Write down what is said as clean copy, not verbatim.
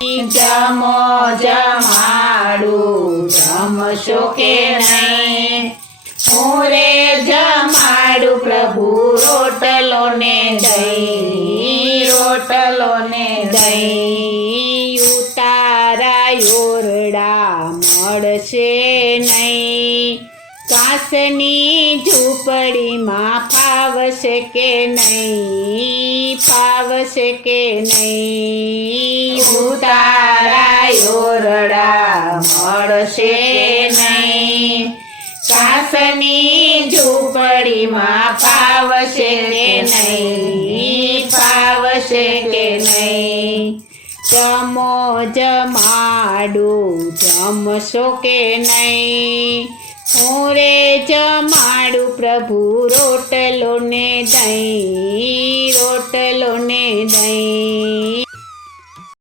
જમો જમાડું જમશો કે નહીં? હું રે જમાડું પ્રભુ રોટલો ને દહીં, રોટલો ને દહીં. ઉતારા યોરડા મળશે નહીં, કાંસની ઝૂંપડીમાં ફાવશે કે નહીં? ફાવશે કે નહીં? ઉતારા યોરડા મળશે નહીં, કાંસની ઝૂંપડીમાં ફાવશે કે નહીં? ફાવશે કે નહીં? જમો જમાડું જમશો કે નહીં? હું રે જમાડું પ્રભુ રોટલો ને દહીં, રોટલો ને દહીં.